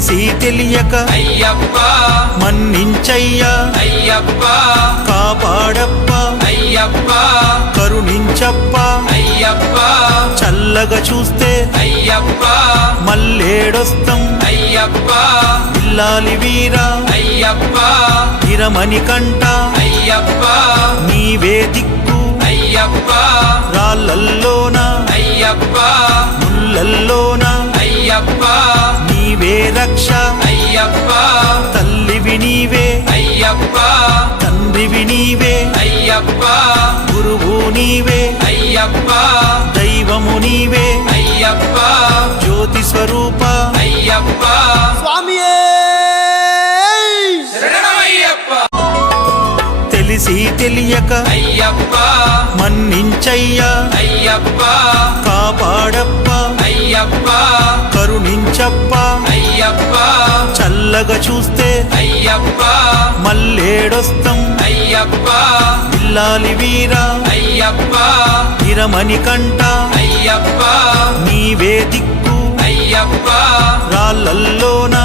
తెలిసి తెలియక అయ్యప్ప మన్నించయ్యా అయ్యప్ప కాపాడప్ప అయ్యప్ప కరుణించప్ప అయ్యప్ప చల్లగా చూస్తే అయ్యప్ప మల్లేడొస్తం అయ్యప్ప ఇల్లాలి వీరా అయ్యప్ప ఇరమణి కంట అయ్యప్ప నీవే దిక్కు అయ్యప్ప రాళ్ళల్లోన అయ్యప్ప ముళ్ళల్లోన అయ్యప్ప నీవే రక్ష అయ్యప్ప తల్లివి నీవే అయ్యప్ప తండ్రివి నీవే అయ్యప్ప గురువు నీవే అయ్యప్ప దైవము నీవే అయ్యప్ప జ్యోతి స్వరూప అయ్యప్ప స్వామియే శరణమయ్యప్ప తెలిసి తెలియక అయ్యప్ప మన్నించయ్యా అయ్యప్ప కాపాడప్ప అయ్యప్ప కరుణించప్ప అయ్యప్ప చల్లగా చూస్తే అయ్యప్ప మల్లేడొస్తం అయ్యప్ప ఇల్లాలి వీరా అయ్యప్ప ఇరమణి కంట అయ్యప్ప నీవే దిక్కు అయ్యప్ప రాళ్ళల్లోన